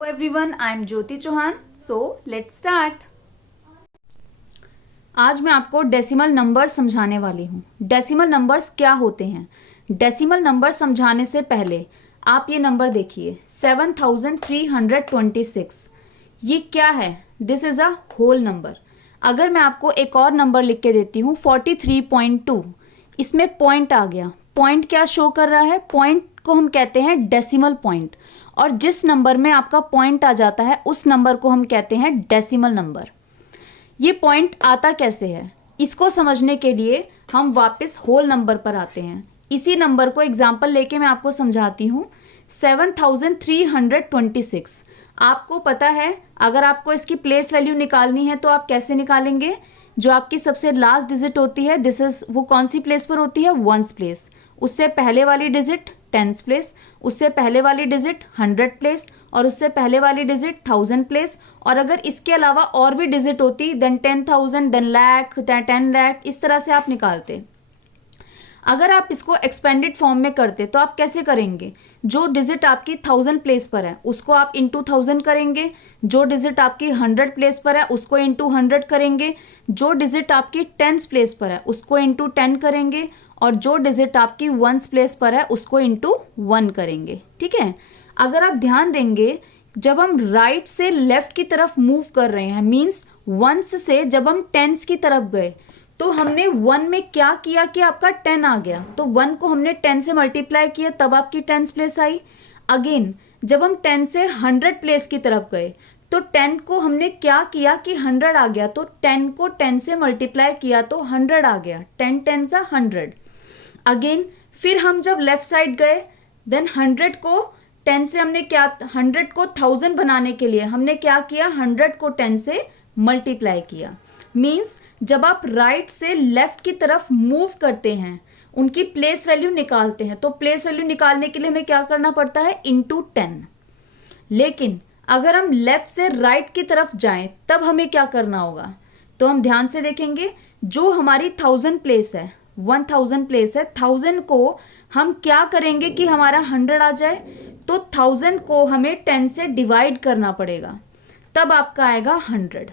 Hello everyone, I am Jyoti Chauhan. So let's start. आज मैं आपको डेसिमल नंबर समझाने वाली हूँ। डेसिमल नंबर्स क्या होते हैं? डेसिमल नंबर समझाने से पहले आप ये नंबर देखिए 7326। ये क्या है? This is a whole number. अगर मैं आपको एक और नंबर लिख के देती हूँ 43.2, इसमें पॉइंट आ गया। पॉइंट क्या शो कर रहा है? पॉइंट को हम कहते हैं डेसिमल पॉइंट, और जिस नंबर में आपका पॉइंट आ जाता है उस नंबर को हम कहते हैं डेसिमल नंबर। ये पॉइंट आता कैसे है, इसको समझने के लिए हम वापस होल नंबर पर आते हैं। इसी नंबर को एग्जाम्पल लेके मैं आपको समझाती हूँ। 7326 आपको पता है, अगर आपको इसकी प्लेस वैल्यू निकालनी है तो आप कैसे निकालेंगे? जो आपकी सबसे लास्ट डिजिट होती है, दिस इज वो कौन सी प्लेस पर होती है? Ones place. उससे पहले वाली डिजिट टेंस प्लेस, उससे पहले वाली डिजिट 100 प्लेस, और उससे पहले वाली डिजिट 1000 प्लेस। और अगर इसके अलावा और भी डिजिट होती then 10,000, then lakh, then 10 lakh, इस तरह से आप निकालते। अगर आप इसको एक्सपेंडेड फॉर्म में करते तो आप कैसे करेंगे? जो डिजिट आपकी 1000 प्लेस पर है उसको आप इंटू 1000 करेंगे, जो डिजिट आपकी 100 प्लेस पर है उसको इंटू 100 करेंगे, जो डिजिट आपकी 10 प्लेस पर है उसको इंटू 10 करेंगे, और जो डिजिट आपकी 1 प्लेस पर है उसको इंटू 1 करेंगे। ठीक है। अगर आप ध्यान देंगे, जब हम राइट से लेफ्ट की तरफ मूव कर रहे हैं, मीन्स वंस से जब हम टेंस की तरफ गए तो हमने 1 में क्या किया कि आपका 10 आ गया, तो 1 को हमने 10 से मल्टीप्लाई किया तब आपकी 10 प्लेस आई। अगेन जब हम 10 से 100 प्लेस की तरफ गए तो 10 को हमने क्या किया कि 100 आ गया, तो 10 को 10 से मल्टीप्लाई किया तो 100 आ गया। 10 10 सा 100। अगेन फिर हम जब लेफ्ट साइड गए, देन 100 को 10 से हमने क्या, 100 को 1000 बनाने के लिए हमने क्या किया? 100 को 10 से मल्टीप्लाई किया। मीन्स जब आप राइट से लेफ्ट की तरफ मूव करते हैं, उनकी प्लेस वैल्यू निकालते हैं, तो प्लेस वैल्यू निकालने के लिए हमें क्या करना पड़ता है? इंटू 10। लेकिन अगर हम लेफ्ट से राइट की तरफ जाएं तब हमें क्या करना होगा? तो हम ध्यान से देखेंगे, जो हमारी 1000 प्लेस है, 1000 प्लेस है, 1000 को हम क्या करेंगे कि हमारा 100 आ जाए, तो 1000 को हमें 10 से डिवाइड करना पड़ेगा, तब आपका आएगा 100।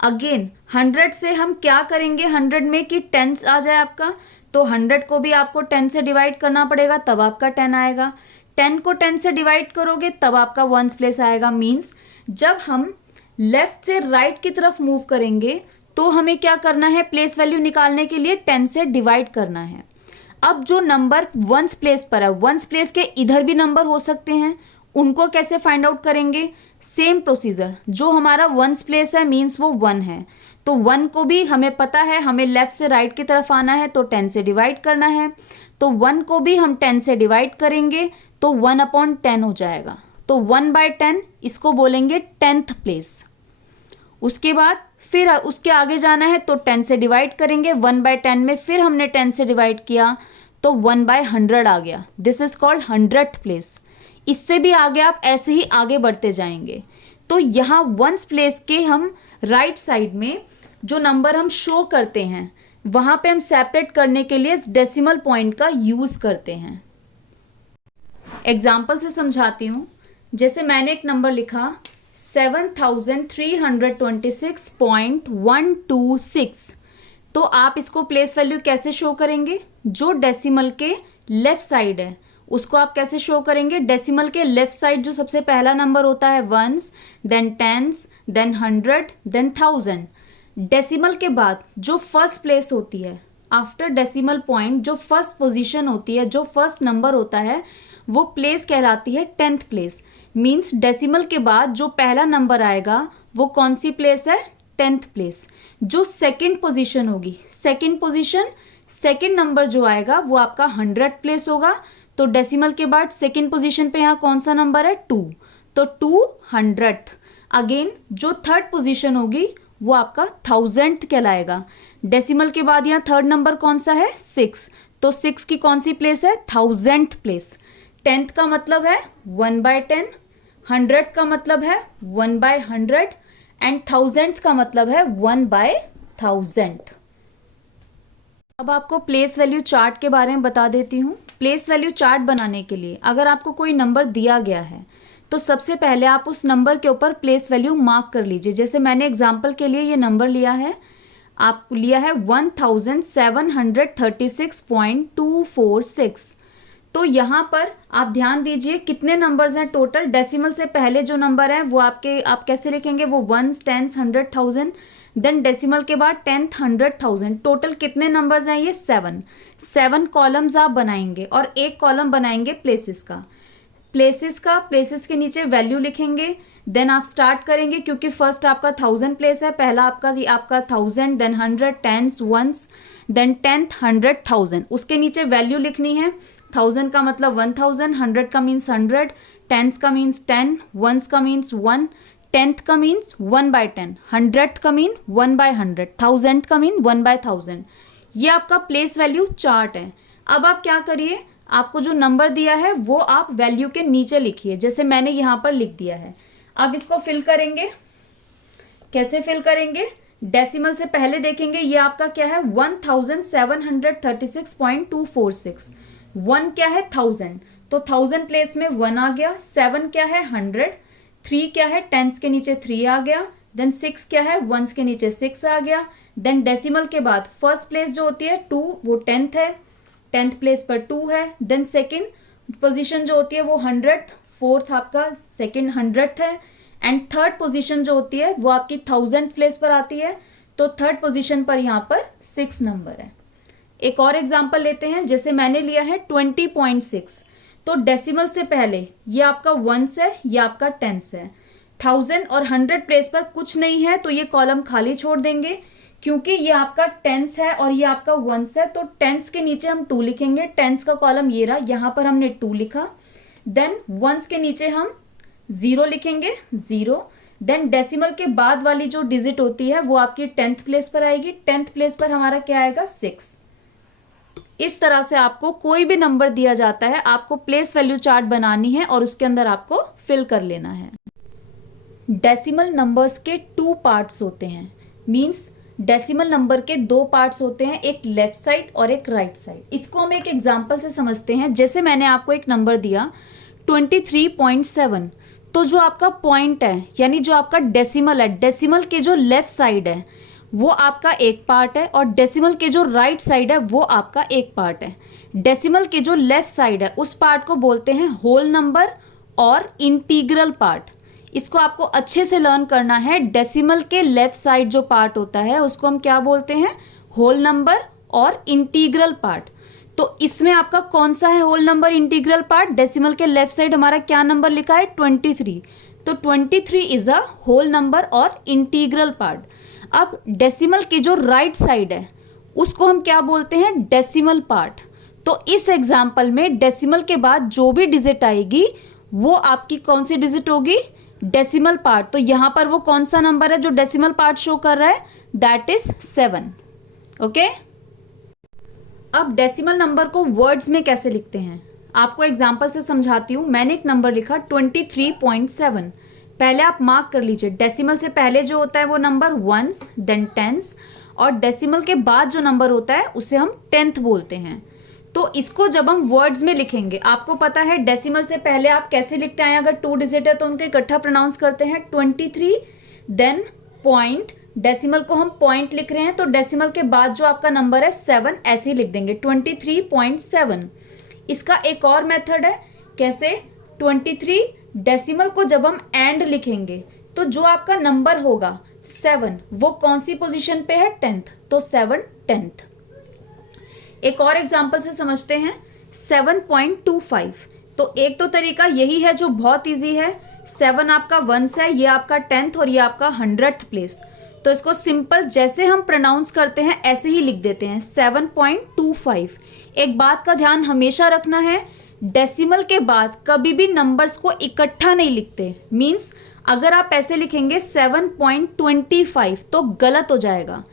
अगेन 100 से हम क्या करेंगे 100 में कि 10 आ जाए आपका, तो 100 को भी आपको 10 से डिवाइड करना पड़ेगा, तब आपका 10 आएगा। 10 को 10 से डिवाइड करोगे तब आपका 1 प्लेस आएगा। मीन्स जब हम लेफ्ट से राइट की तरफ मूव करेंगे तो हमें क्या करना है? प्लेस वैल्यू निकालने के लिए 10 से डिवाइड करना है। अब जो नंबर 1 प्लेस पर है, 1 प्लेस के इधर भी नंबर हो सकते हैं, उनको कैसे फाइंड आउट करेंगे? Same procedure. जो हमारा 1 प्लेस है मीन्स वो 1 है, तो 1 को भी हमें पता है हमें लेफ्ट से राइट की तरफ आना है तो 10 से डिवाइड करना है, तो 1 को भी हम 10 से डिवाइड करेंगे तो 1/10 हो जाएगा। तो 1/10 इसको बोलेंगे 10th प्लेस। उसके बाद फिर उसके आगे जाना है तो 10 से डिवाइड करेंगे, 1/10 में फिर हमने 10 से डिवाइड किया तो 1/100 आ गया। This is called 100th place. इससे भी आगे आप ऐसे ही आगे बढ़ते जाएंगे। तो यहाँ 1 प्लेस के हम राइट साइड में जो नंबर हम शो करते हैं वहां पे हम सेपरेट करने के लिए डेसिमल पॉइंट का यूज करते हैं। एग्जाम्पल से समझाती हूँ। जैसे मैंने एक नंबर लिखा 7326.126, तो आप इसको प्लेस वैल्यू कैसे शो करेंगे? जो डेसिमल के लेफ्ट साइड है उसको आप कैसे शो करेंगे? डेसिमल के लेफ्ट साइड जो सबसे पहला नंबर होता है ones, then tens, then 100, then 1000। Decimal के बाद जो फर्स्ट प्लेस होती है, आफ्टर डेसिमल पॉइंट जो फर्स्ट पोजीशन होती है, जो फर्स्ट नंबर होता है, वो प्लेस कहलाती है 10th प्लेस। मीन्स डेसिमल के बाद जो पहला नंबर आएगा वो कौन सी प्लेस है? 10th place. जो सेकंड पोजीशन होगी, सेकंड पोजीशन, सेकंड नंबर जो आएगा वो आपका 100th प्लेस होगा। तो डेसिमल के बाद सेकंड पोजीशन पे यहाँ कौन सा नंबर है? 2, तो 200th। अगेन जो थर्ड पोजीशन होगी वो आपका 1000th कहलाएगा। डेसिमल के बाद यहाँ थर्ड नंबर कौन सा है? 6, तो 6 की कौन सी प्लेस है? 1000th place. 10th का मतलब है 1/10, 100th का मतलब है 1/100, एंड 1000th का मतलब है 1/1000। अब आपको प्लेस वैल्यू चार्ट के बारे में बता देती हूँ। प्लेस वैल्यू चार्ट बनाने के लिए अगर आपको कोई नंबर दिया गया है तो सबसे पहले आप उस नंबर के ऊपर प्लेस वैल्यू मार्क कर लीजिए। जैसे मैंने एग्जाम्पल के लिए ये नंबर लिया है, आप लिया है 1736.246। तो यहाँ पर आप ध्यान दीजिए कितने नंबर्स हैं टोटल। डेसिमल से पहले जो नंबर है वो आप कैसे लिखेंगे, वो वंस, टेंस, 100,000। देन डेसिमल के बाद 10th, 100,000। टोटल कितने नंबर्स हैं ये 7 कॉलम्स आप बनाएंगे और एक कॉलम बनाएंगे प्लेसेस का। प्लेसेस के नीचे वैल्यू लिखेंगे। देन आप स्टार्ट करेंगे क्योंकि फर्स्ट आपका 1000 प्लेस है, पहला आपका 1000, then 100, tense, once, then 10th, 100,000। उसके नीचे वैल्यू लिखनी है। 1000 का मतलब 1000, 100 का मीन्स 100, टेंस का मीन्स 10, वंस का मीन्स 1, 10th का मीन्स 1/10, 100th का मीन 1/100, 1000th का मीन 1/1000। ये आपका प्लेस वैल्यू चार्ट है। अब आप क्या करिए, आपको जो नंबर दिया है वो आप वैल्यू के नीचे लिखिए, जैसे मैंने यहाँ पर लिख दिया है। अब इसको फिल करेंगे। कैसे फिल करेंगे, डेसिमल से पहले देखेंगे ये आपका क्या है 1736.246। 1 क्या है 1000, तो 1000 प्लेस में 1 आ गया। 7 क्या है 100, 3 क्या है टेंस के नीचे 3 आ गया। देन 6 क्या है वंस के नीचे 6 आ गया। देन डेसिमल के बाद फर्स्ट प्लेस जो होती है 2 वो 10th है, 10th प्लेस पर 2 है। देन सेकंड पोजीशन जो होती है वो 100th, फोर्थ आपका सेकंड 100th है। एंड थर्ड पोजीशन जो होती है वो आपकी 1000th प्लेस पर आती है, तो थर्ड पोजीशन पर यहाँ पर 6 नंबर है। एक और एग्जांपल लेते हैं, जैसे मैंने लिया है 20.6। तो डेसिमल से पहले ये आपका वंस है, ये आपका टेंस है। 1000 और 100 प्लेस पर कुछ नहीं है तो ये कॉलम खाली छोड़ देंगे, क्योंकि ये आपका टेंस है और ये आपका वंस है। तो टेंस के नीचे हम 2 लिखेंगे। टेंस का कॉलम ये रहा, यहाँ पर हमने 2 लिखा। देन वंस के नीचे हम 0 लिखेंगे, 0। देन डेसिमल के बाद वाली जो डिजिट होती है वो आपकी 10th प्लेस पर आएगी। 10th प्लेस पर हमारा क्या आएगा 6। इस तरह से आपको कोई भी नंबर दिया जाता है, आपको प्लेस वैल्यू चार्ट बनानी है और उसके अंदर आपको फिल कर लेना है। डेसिमल नंबर्स के 2 पार्ट्स होते हैं, मींस डेसिमल नंबर के 2 पार्ट्स होते हैं, एक लेफ्ट साइड और एक राइट साइड। इसको हम एक एग्जांपल से समझते हैं। जैसे मैंने आपको एक नंबर दिया 23.7, तो जो आपका पॉइंट है यानी जो आपका डेसिमल है, डेसिमल के जो लेफ्ट साइड है वो आपका एक पार्ट है और डेसिमल के जो राइट साइड है वो आपका एक पार्ट है। डेसिमल के जो लेफ्ट साइड है उस पार्ट को बोलते हैं होल नंबर और इंटीग्रल पार्ट। इसको आपको अच्छे से लर्न करना है। डेसिमल के लेफ्ट साइड जो पार्ट होता है उसको हम क्या बोलते हैं, होल नंबर और इंटीग्रल पार्ट। तो इसमें आपका कौन सा है whole number integral part, decimal के लेफ्ट साइड हमारा क्या नंबर लिखा है 23। तो 23 इज अ होल नंबर और इंटीग्रल पार्ट। अब डेसिमल की जो राइट साइड है उसको हम क्या बोलते हैं, डेसिमल पार्ट। तो इस एग्जाम्पल में डेसिमल के बाद जो भी डिजिट आएगी वो आपकी कौन सी डिजिट होगी, डेसिमल पार्ट। तो यहां पर वो कौन सा नंबर है जो डेसिमल पार्ट शो कर रहा है, दैट इज 7। ओके। अब डेसिमल नंबर को वर्ड्स में कैसे लिखते हैं आपको एग्जाम्पल से समझाती हूँ। मैंने एक नंबर लिखा 23.7। पहले आप मार्क कर लीजिए, डेसिमल से पहले जो होता है वो नंबर वंस, देन टेंस, और डेसिमल के बाद जो नंबर होता है उसे हम 10th बोलते हैं। तो इसको जब हम वर्ड्स में लिखेंगे, आपको पता है डेसिमल से पहले आप कैसे लिखते हैं, अगर 2 डिजिट है तो उनको इकट्ठा प्रोनाउंस करते हैं 23, देन पॉइंट। डेसिमल को हम पॉइंट लिख रहे हैं तो डेसिमल के बाद जो आपका नंबर है 7 ऐसे ही लिख देंगे 23.7। इसका एक और मेथड है, कैसे, 23 डेसिमल को जब हम एंड लिखेंगे तो जो आपका नंबर होगा 7 वो कौन सी पोजीशन पे है, 10th, तो 7 10th। एक और एग्जांपल से समझते हैं 7.25। तो एक तो तरीका यही है जो बहुत इजी है, 7 आपका वंस है, ये आपका 10th और ये आपका 100th प्लेस। तो इसको सिंपल जैसे हम प्रोनाउंस करते हैं ऐसे ही लिख देते हैं 7.25। एक बात का ध्यान हमेशा रखना है, डेसिमल के बाद कभी भी नंबर्स को इकट्ठा नहीं लिखते। मींस अगर आप ऐसे लिखेंगे 7.25 तो गलत हो जाएगा।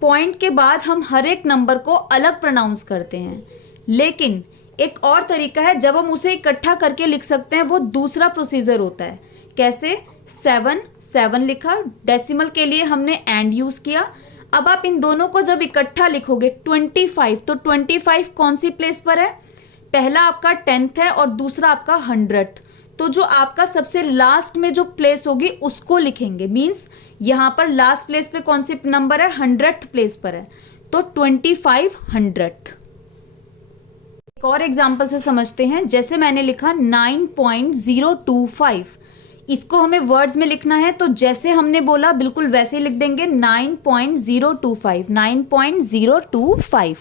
पॉइंट के बाद हम हर एक नंबर को अलग प्रोनाउंस करते हैं, लेकिन एक और तरीका है जब हम उसे इकट्ठा करके लिख सकते हैं, वो दूसरा प्रोसीजर होता है। कैसे, 7 लिखा, डेसिमल के लिए हमने एंड यूज किया। अब आप इन दोनों को जब इकट्ठा लिखोगे 25, तो 25 कौन सी प्लेस पर है, पहला आपका 10th है और दूसरा आपका 100th। तो जो आपका सबसे लास्ट में जो प्लेस होगी उसको लिखेंगे। मीन्स यहां पर लास्ट प्लेस पे कौन सी नंबर है, 100th प्लेस पर है, तो 2500। एक और एग्जाम्पल से समझते हैं। जैसे मैंने लिखा 9.025, इसको हमें वर्ड्स में लिखना है, तो जैसे हमने बोला बिल्कुल वैसे ही लिख देंगे 9.025, 9.025।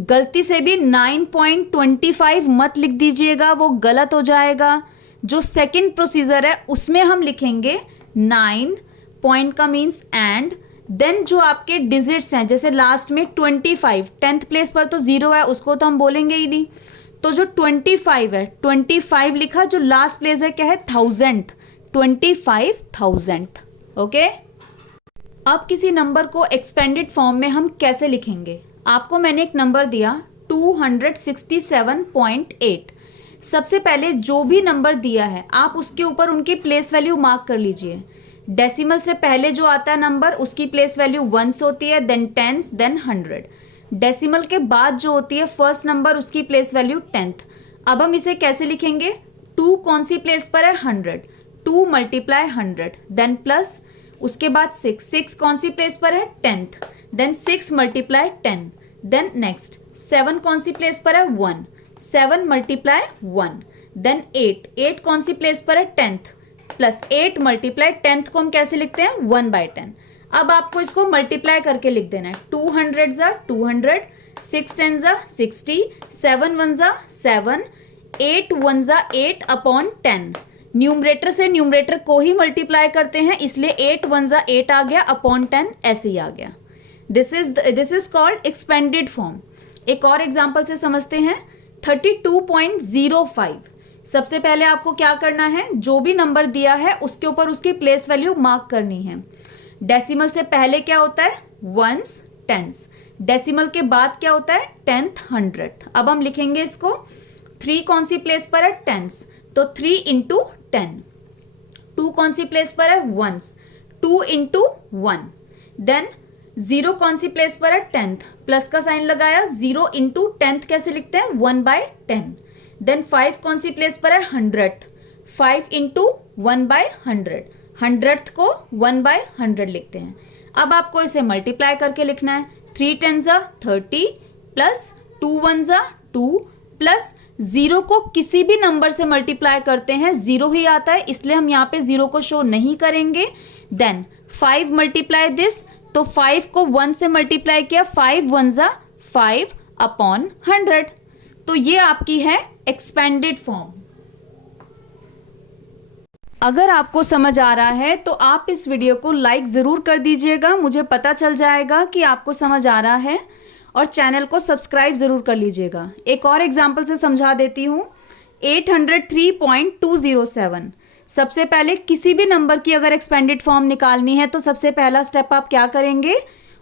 गलती से भी 9.25 मत लिख दीजिएगा, वो गलत हो जाएगा। जो सेकंड प्रोसीजर है उसमें हम लिखेंगे 9 पॉइंट का मीन्स एंड, देन जो आपके डिजिट्स हैं जैसे लास्ट में 25, 10th प्लेस पर तो 0 है, उसको तो हम बोलेंगे ही नहीं। तो जो 25 है, 25 लिखा, जो लास्ट प्लेस है क्या है, 1000th, 25,000। ओके। अब किसी नंबर को एक्सपेंडेड फॉर्म में हम कैसे लिखेंगे। आपको मैंने एक नंबर दिया 267.8। सबसे पहले जो भी नंबर दिया है आप उसके ऊपर उनकी प्लेस वैल्यू मार्क कर लीजिए। डेसिमल से पहले जो आता है नंबर उसकी प्लेस वैल्यू 1 होती है, देन 10, देन 100। डेसिमल के बाद जो होती है फर्स्ट नंबर उसकी प्लेस वैल्यू 10th। अब हम इसे कैसे लिखेंगे, 2 कौन सी प्लेस पर है, 100, 2 मल्टीप्लाई 100, देन प्लस उसके बाद 6 कौन सी प्लेस पर है, 10th, then 6 multiply 10, then next 7 कौन सी प्लेस पर है, 1, 7 मल्टीप्लाई 1, देन 8 कौन सी प्लेस पर है, 10th, प्लस 8 मल्टीप्लाई 10th को हम कैसे लिखते हैं, 1/10। अब आपको इसको मल्टीप्लाई करके लिख देना है, 200 ज़ा 200, 6 10 ज़ा 60, 7 1 ज़ा 7, 8 1 ज़ा 8 अपॉन 10। न्यूमरेटर से न्यूमरेटर को ही मल्टीप्लाई करते हैं, इसलिए 8 1 ज़ा 8 आ गया अपॉन 10 ऐसे ही आ गया। This is called expanded form. एक और एग्जाम्पल से समझते हैं 32.05। सबसे पहले आपको क्या करना है, जो भी नंबर दिया है उसके ऊपर उसकी प्लेस वैल्यू मार्क करनी है। डेसिमल से पहले क्या होता है, 1s, 10s। डेसिमल के बाद क्या होता है, 10th, 100th। अब हम लिखेंगे इसको, 3 कौन सी प्लेस पर है, 10s, तो 3 इंटू 10। 2 कौन सी प्लेस पर है, 1s, 2 इंटू 1। देन 0 कौन सी प्लेस पर है, 10th, प्लस का साइन लगाया, 0 इंटू 10th कैसे लिखते हैं, 1/10। देन 5 कौन सी प्लेस पर है, 100th, 5 इंटू 1/100, 100th को 1/100 लिखते हैं। अब आपको इसे मल्टीप्लाई करके लिखना है, 3 10 ज़ा 30, प्लस 2 1 ज़ा 2, प्लस 0 को किसी भी नंबर से मल्टीप्लाई करते हैं 0 ही आता है, इसलिए हम यहाँ पे 0 को शो नहीं करेंगे। देन 5 मल्टीप्लाई दिस, तो 5 को 1 से मल्टीप्लाई किया, 5 1 ज़ा 5 अपॉन 100। तो ये आपकी है एक्सपेंडेड फॉर्म। अगर आपको समझ आ रहा है तो आप इस वीडियो को लाइक ज़रूर कर दीजिएगा, मुझे पता चल जाएगा कि आपको समझ आ रहा है, और चैनल को सब्सक्राइब ज़रूर कर लीजिएगा। एक और एग्जांपल से समझा देती हूँ, 803.207। सबसे पहले किसी भी नंबर की अगर एक्सपेंडेड फॉर्म निकालनी है तो सबसे पहला स्टेप आप क्या करेंगे,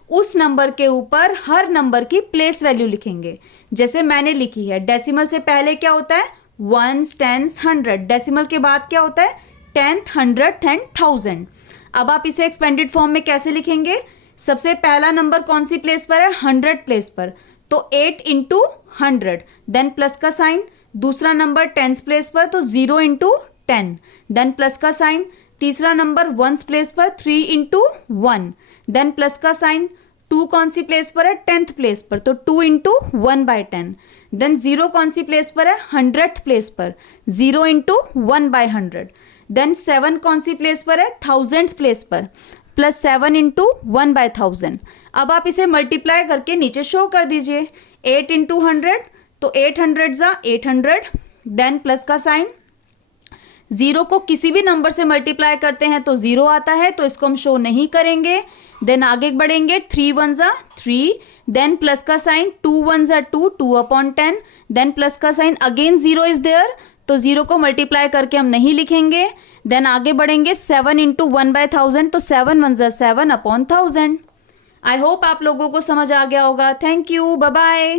उस नंबर के ऊपर हर नंबर की प्लेस वैल्यू लिखेंगे। जैसे मैंने लिखी है, डेसिमल से पहले क्या होता है, 1s, 10s, 100। डेसिमल के बाद क्या होता है, 10th, 100th एंड 1000। अब आप इसे एक्सपेंडेड फॉर्म में कैसे लिखेंगे, सबसे पहला नंबर कौन सी प्लेस पर है, 100 प्लेस पर, तो 8 इंटू 100, देन प्लस का साइन। दूसरा नंबर 10th प्लेस पर, तो 0 इंटू 10, देन प्लस का साइन। तीसरा नंबर 1s प्लेस पर, 3 इंटू 1, देन प्लस का साइन। 2 कौन सी प्लेस पर है, 10th प्लेस पर, तो 2 इंटू 1/10। देन 0 कौन सी प्लेस पर है, 100th प्लेस पर, 0 इंटू 1/100। देन 7 कौन सी प्लेस पर है, 1000th प्लेस पर, प्लस 7 इंटू 1/1000। अब आप इसे मल्टीप्लाई करके नीचे शो कर दीजिए, 8 इंटू 100, तो 800 ज़ा 800, देन प्लस का साइन। 0 को किसी भी नंबर से मल्टीप्लाई करते हैं तो 0 आता है, तो इसको हम शो नहीं करेंगे। देन आगे बढ़ेंगे, 3 1 ज़ा 3, देन प्लस का साइन, 2 1 ज़ा 2, 2/10, देन प्लस का साइन, अगेन 0 इज देयर, तो 0 को मल्टीप्लाई करके हम नहीं लिखेंगे। देन आगे बढ़ेंगे, 7 इंटू 1/1000, तो 7 1 ज़ा 7/1000। आई होप आप लोगों को समझ आ गया होगा। Thank you, bye bye.